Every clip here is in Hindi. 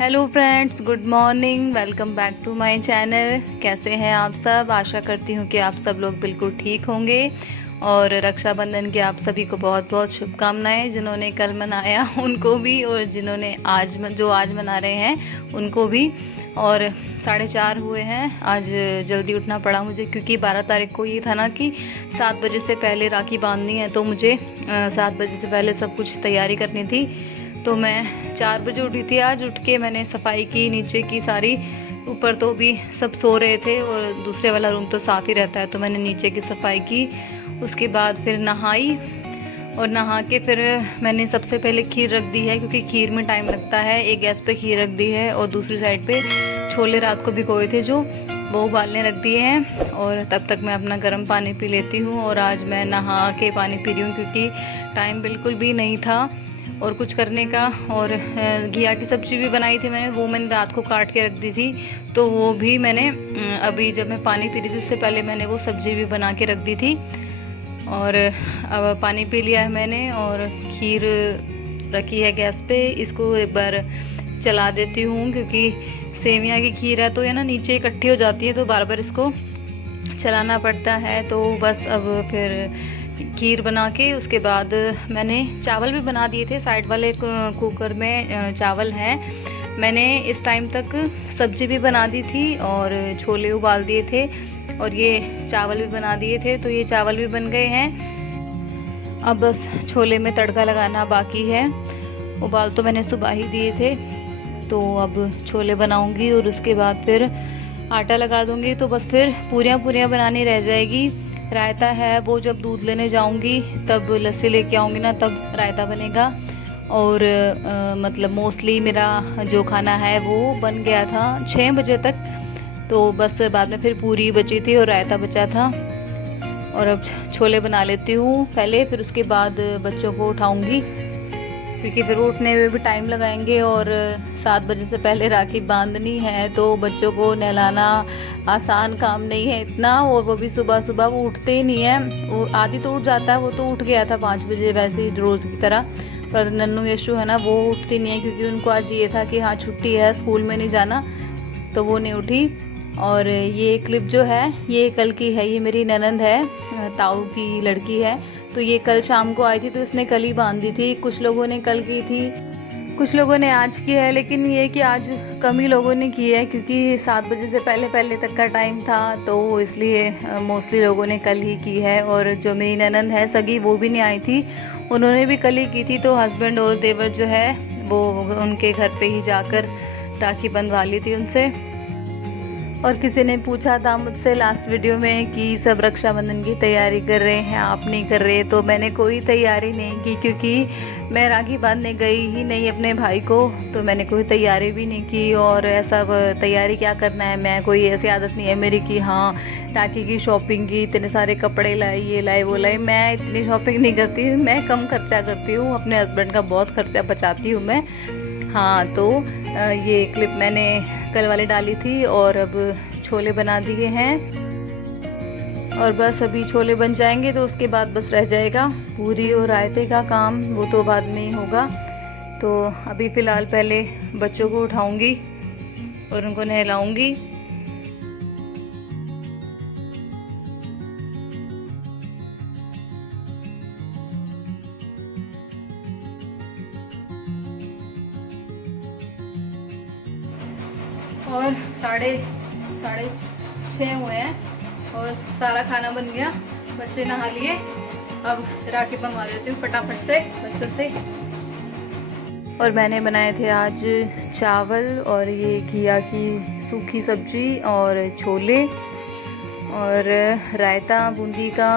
Hello friends, good morning. Welcome back to my channel. कैसे हैं आप सब? आशा करती हूँ कि आप सब लोग बिल्कुल ठीक होंगे। और रक्षाबंधन की आप सभी को बहुत बहुत शुभकामनाएं। जिन्होंने कल मनाया उनको भी, और जिन्होंने आज मना रहे हैं उनको भी। और 4:30 हुए हैं। आज जल्दी उठना पड़ा मुझे, क्योंकि 12 तारीख को ये था ना कि 7 बजे से पहले राखी बांधनी है, तो मुझे 7 बजे से पहले सब कुछ तैयारी करनी थी। तो मैं 4 बजे उठी थी। आज उठ के मैंने सफाई की नीचे की सारी। ऊपर तो भी सब सो रहे थे और दूसरे वाला रूम तो साफ़ ही रहता है, तो मैंने नीचे की सफाई की। उसके बाद फिर नहाई, और नहा के फिर मैंने सबसे पहले खीर रख दी है, क्योंकि खीर में टाइम लगता है। एक गैस पे खीर रख दी है और दूसरी साइड पे छोले रात को भिगोए थे जो, वो उबालने रख दिए हैं। और तब तक मैं अपना गर्म पानी पी लेती हूँ। और आज मैं नहा के पानी पी रही हूँ, क्योंकि टाइम बिल्कुल भी नहीं था और कुछ करने का। और घिया की सब्ज़ी भी बनाई थी मैंने, वो मैंने रात को काट के रख दी थी, तो वो भी मैंने अभी जब मैं पानी पी रही थी उससे पहले मैंने वो सब्ज़ी भी बना के रख दी थी। और अब पानी पी लिया है मैंने, और खीर रखी है गैस पे। इसको एक बार चला देती हूँ, क्योंकि सेवियाँ की खीर है तो ये ना नीचे इकट्ठी हो जाती है, तो बार बार इसको चलाना पड़ता है। तो बस अब फिर खीर बना के उसके बाद मैंने चावल भी बना दिए थे। साइड वाले कुकर में चावल हैं। मैंने इस टाइम तक सब्ज़ी भी बना दी थी और छोले उबाल दिए थे, और ये चावल भी बना दिए थे, तो ये चावल भी बन गए हैं। अब बस छोले में तड़का लगाना बाकी है। उबाल तो मैंने सुबह ही दिए थे, तो अब छोले बनाऊंगी और उसके बाद फिर आटा लगा दूंगी। तो बस फिर पूरियाँ पूरियाँ बनानी रह जाएगी। रायता है वो जब दूध लेने जाऊंगी, तब लस्सी लेके आऊंगी ना, तब रायता बनेगा। और मतलब मोस्टली मेरा जो खाना है वो बन गया था 6 बजे तक। तो बस बाद में फिर पूरी बची थी और रायता बचा था। और अब छोले बना लेती हूँ पहले, फिर उसके बाद बच्चों को उठाऊंगी, क्योंकि फिर उठने में भी टाइम लगाएंगे। और 7 बजे से पहले राखी बांधनी है, तो बच्चों को नहलाना आसान काम नहीं है इतना। और वो भी सुबह सुबह वो उठते ही नहीं है। वो आदि तो उठ जाता है, वो तो उठ गया था 5 बजे वैसे ही रोज़ की तरह। पर नन्नू यशु है ना, वो उठती नहीं है, क्योंकि उनको आज ये था कि हाँ छुट्टी है, स्कूल में नहीं जाना, तो वो नहीं उठी। और ये क्लिप जो है ये कल की है। ये मेरी ननंद है, ताऊ की लड़की है। तो ये कल शाम को आई थी, तो इसने कल ही बांध दी थी। कुछ लोगों ने कल की थी, कुछ लोगों ने आज की है, लेकिन ये कि आज कम ही लोगों ने की है, क्योंकि 7 बजे से पहले पहले तक का टाइम था, तो इसलिए मोस्टली लोगों ने कल ही की है। और जो मेरी ननंद है सगी, वो भी नहीं आई थी, उन्होंने भी कल ही की थी। तो हस्बैंड और देवर जो है वो उनके घर पे ही जाकर राखी बंधवा ली थी उनसे। और किसी ने पूछा था मुझसे लास्ट वीडियो में कि सब रक्षाबंधन की तैयारी कर रहे हैं, आप नहीं कर रहे। तो मैंने कोई तैयारी नहीं की, क्योंकि मैं राखी बांधने गई ही नहीं अपने भाई को, तो मैंने कोई तैयारी भी नहीं की। और ऐसा तैयारी क्या करना है, मैं कोई ऐसी आदत नहीं है मेरी कि हाँ राखी की शॉपिंग की, इतने सारे कपड़े लाए, ये लाए वो लाए। मैं इतनी शॉपिंग नहीं करती, मैं कम खर्चा करती हूँ, अपने हस्बैंड का बहुत खर्चा बचाती हूँ मैं। हाँ, तो ये क्लिप मैंने कल वाले डाली थी, और अब छोले बना दिए हैं। और बस अभी छोले बन जाएंगे तो उसके बाद बस रह जाएगा पूरी और रायते का काम, वो तो बाद में ही होगा। तो अभी फ़िलहाल पहले बच्चों को उठाऊंगी और उनको नहलाऊंगी। और साढ़े 6:30 हुए हैं और सारा खाना बन गया, बच्चे नहा लिए। अब राखी बनवा देती हूँ फटाफट से बच्चों से। और मैंने बनाए थे आज चावल, और ये घिया की सूखी सब्जी, और छोले, और रायता बूंदी का,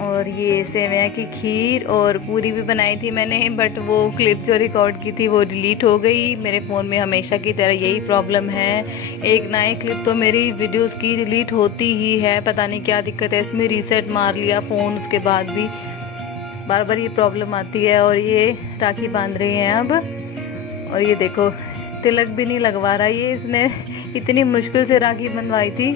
और ये सेवैया की खीर, और पूरी भी बनाई थी मैंने। बट वो क्लिप जो रिकॉर्ड की थी वो डिलीट हो गई। मेरे फ़ोन में हमेशा की तरह यही प्रॉब्लम है, एक ना एक क्लिप तो मेरी वीडियोस की डिलीट होती ही है। पता नहीं क्या दिक्कत है इसमें। रीसेट मार लिया फ़ोन, उसके बाद भी बार बार ये प्रॉब्लम आती है। और ये राखी बांध रही हैं अब, और ये देखो तिलक भी नहीं लगवा रहा ये इसने, इतनी मुश्किल से राखी बनवाई थी।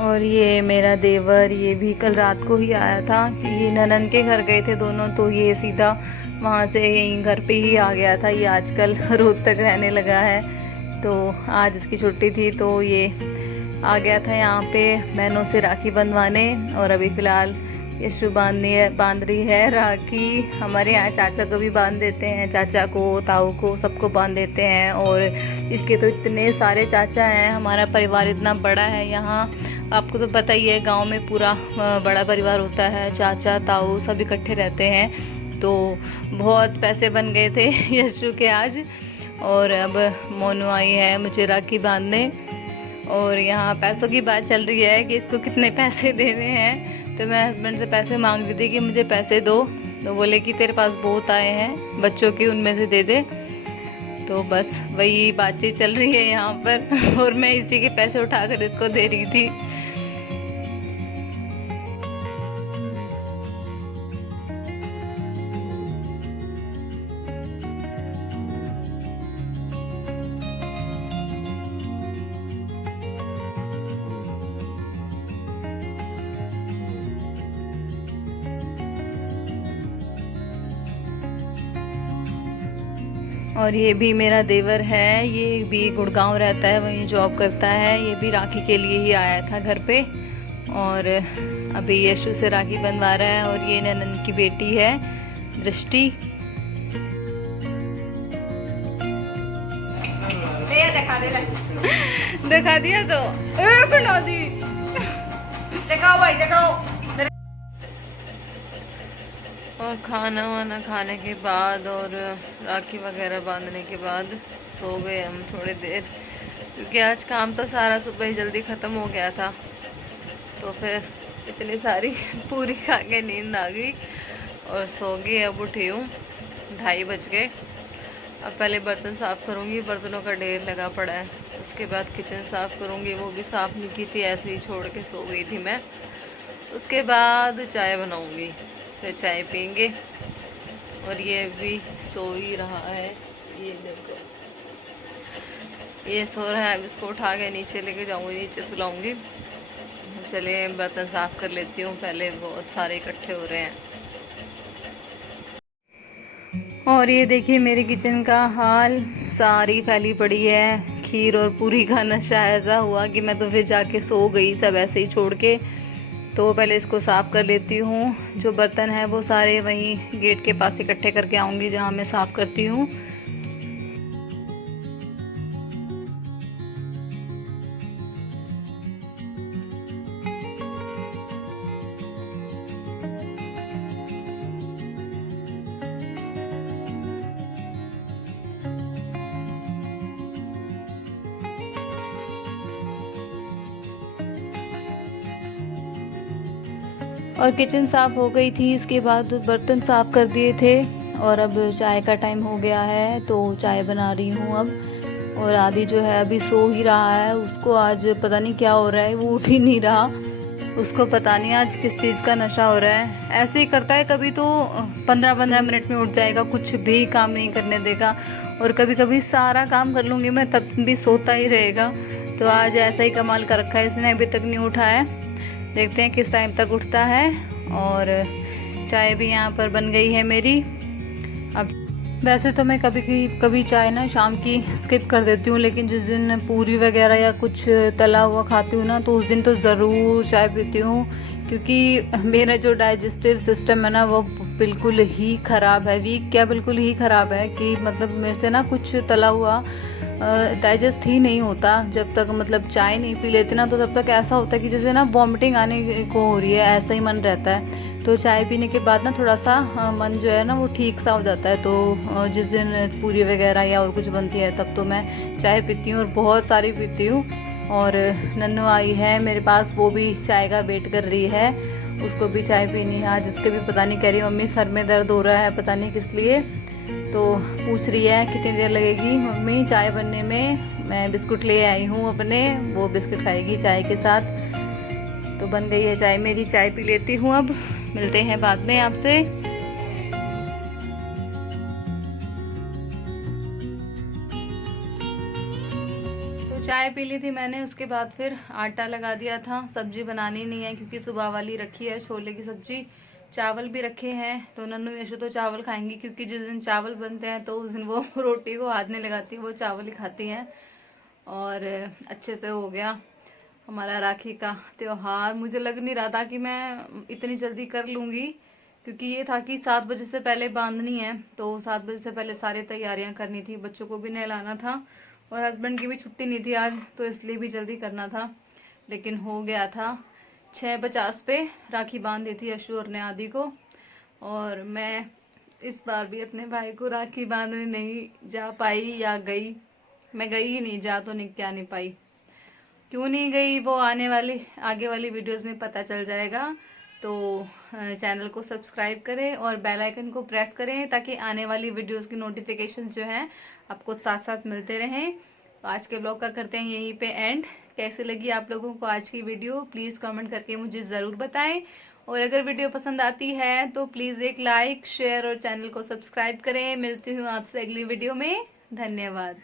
और ये मेरा देवर, ये भी कल रात को ही आया था कि ये ननन के घर गए थे दोनों, तो ये सीधा वहाँ से यहीं घर पे ही आ गया था। ये आजकल रोज तक रहने लगा है, तो आज इसकी छुट्टी थी तो ये आ गया था यहाँ पे बहनों से राखी बंधवाने। और अभी फ़िलहाल यशु बांध रही है राखी। हमारे यहाँ चाचा को भी बांध देते हैं, चाचा को, ताऊ को, सबको बांध देते हैं। और इसके तो इतने सारे चाचा हैं, हमारा परिवार इतना बड़ा है यहाँ, आपको तो पता ही है, गांव में पूरा बड़ा परिवार होता है, चाचा ताऊ सब इकट्ठे रहते हैं। तो बहुत पैसे बन गए थे यशु के आज। और अब मोनू आई है मुझे राखी बांधने, और यहाँ पैसों की बात चल रही है कि इसको कितने पैसे देने हैं। तो मैं हस्बैंड से पैसे मांग रही थी कि मुझे पैसे दो, तो बोले कि तेरे पास बहुत आए हैं बच्चों के, उनमें से दे दे। तो बस वही बातचीत चल रही है यहाँ पर और मैं इसी के पैसे उठाकर इसको दे रही थी। और ये भी मेरा देवर है, ये भी गुड़गांव रहता है, वहीं जॉब करता है। ये भी राखी के लिए ही आया था घर पे, और अभी यशु से राखी बंधवा रहा है। और ये ननन की बेटी है दृष्टि। दिखा दिया तो दिखाओ भाई, दिखाओ। और खाना वाना खाने के बाद और राखी वगैरह बांधने के बाद सो गए हम थोड़ी देर, क्योंकि आज काम तो सारा सुबह ही जल्दी ख़त्म हो गया था। तो फिर इतनी सारी पूरी खा के नींद आ गई और सो गई। अब उठी हूँ, 2:30 बज गए। अब पहले बर्तन साफ़ करूँगी, बर्तनों का ढेर लगा पड़ा है। उसके बाद किचन साफ़ करूँगी, वो भी साफ़ नहीं की थी, ऐसे ही छोड़ के सो गई थी मैं। उसके बाद चाय बनाऊँगी, फिर चाय पियेंगे। और ये भी सो ही रहा है, ये देखो ये सो रहा है। अब इसको उठा के नीचे लेके जाऊंगी, नीचे सुलाऊंगी। चलिए बर्तन साफ कर लेती हूँ पहले, बहुत सारे इकट्ठे हो रहे हैं। और ये देखिए मेरे किचन का हाल, सारी फैली पड़ी है खीर और पूरी का नशा। ऐसा हुआ कि मैं तो फिर जाके सो गई, सब ऐसे ही छोड़ के। तो पहले इसको साफ़ कर लेती हूँ। जो बर्तन है वो सारे वहीं गेट के पास इकट्ठे करके आऊँगी जहाँ मैं साफ़ करती हूँ। और किचन साफ़ हो गई थी, इसके बाद बर्तन साफ़ कर दिए थे। और अब चाय का टाइम हो गया है, तो चाय बना रही हूँ अब। और आदि जो है अभी सो ही रहा है, उसको आज पता नहीं क्या हो रहा है, वो उठ ही नहीं रहा। उसको पता नहीं आज किस चीज़ का नशा हो रहा है। ऐसे ही करता है, कभी तो 15-15 मिनट में उठ जाएगा, कुछ भी काम नहीं करने देगा। और कभी कभी सारा काम कर लूँगी मैं, तब भी सोता ही रहेगा। तो आज ऐसा ही कमाल कर रखा है इसने, अभी तक नहीं उठा है। देखते हैं किस टाइम तक उठता है। और चाय भी यहाँ पर बन गई है मेरी। अब वैसे तो मैं कभी चाय ना शाम की स्किप कर देती हूँ, लेकिन जिस दिन पूरी वगैरह या कुछ तला हुआ खाती हूँ ना, तो उस दिन तो ज़रूर चाय पीती हूँ। क्योंकि मेरा जो डाइजेस्टिव सिस्टम है ना, वो बिल्कुल ही ख़राब है। वीक क्या, बिल्कुल ही ख़राब है कि मतलब मेरे से ना कुछ तला हुआ डाइजेस्ट ही नहीं होता जब तक मतलब चाय नहीं पी लेती ना। तो तब तक ऐसा होता है कि जैसे ना वॉमिटिंग आने को हो रही है, ऐसा ही मन रहता है। तो चाय पीने के बाद ना थोड़ा सा मन जो है ना वो ठीक सा हो जाता है। तो जिस दिन पूरी वगैरह या और कुछ बनती है तब तो मैं चाय पीती हूँ, और बहुत सारी पीती हूँ। और नन्नू आई है मेरे पास, वो भी चाय का वेट कर रही है, उसको भी चाय पीनी है आज। उसके भी पता नहीं, कह रही मम्मी सर में दर्द हो रहा है, पता नहीं किस लिए। तो पूछ रही है कितनी देर लगेगी मम्मी चाय बनने में। मैं बिस्कुट ले आई हूँ अपने, वो बिस्कुट खाएगी चाय के साथ। तो बन गई है चाय मेरी, चाय पी लेती हूँ अब। मिलते हैं बाद में आपसे। तो चाय पी ली थी मैंने, उसके बाद फिर आटा लगा दिया था। सब्जी बनानी नहीं है क्योंकि सुबह वाली रखी है छोले की सब्जी, चावल भी रखे हैं। तो नन्नू यशु तो चावल खाएंगी क्योंकि जिस दिन चावल बनते हैं तो उस दिन वो रोटी को हाथ नहीं लगाती, वो चावल ही खाती हैं। और अच्छे से हो गया हमारा राखी का त्योहार। मुझे लग नहीं रहा था कि मैं इतनी जल्दी कर लूंगी, क्योंकि ये था कि 7 बजे से पहले बांधनी है, तो 7 बजे से पहले सारी तैयारियां करनी थी, बच्चों को भी नहलाना था और हस्बैंड की भी छुट्टी नहीं थी आज, तो इसलिए भी जल्दी करना था। लेकिन हो गया था। 6:50 पे राखी बांध दी थी यशु और ने आदि को। और मैं इस बार भी अपने भाई को राखी बांधने नहीं जा पाई, या गई, मैं गई ही नहीं, जा तो नहीं क्या नहीं पाई। क्यों नहीं गई वो आगे वाली वीडियोस में पता चल जाएगा। तो चैनल को सब्सक्राइब करें और बेल आइकन को प्रेस करें ताकि आने वाली वीडियोस की नोटिफिकेशन जो है आपको साथ साथ मिलते रहें। तो आज के ब्लॉग का करते हैं यहीं पे एंड। कैसी लगी आप लोगों को आज की वीडियो प्लीज कमेंट करके मुझे जरूर बताएं। और अगर वीडियो पसंद आती है तो प्लीज एक लाइक, शेयर और चैनल को सब्सक्राइब करें। मिलती हूँ आपसे अगली वीडियो में। धन्यवाद।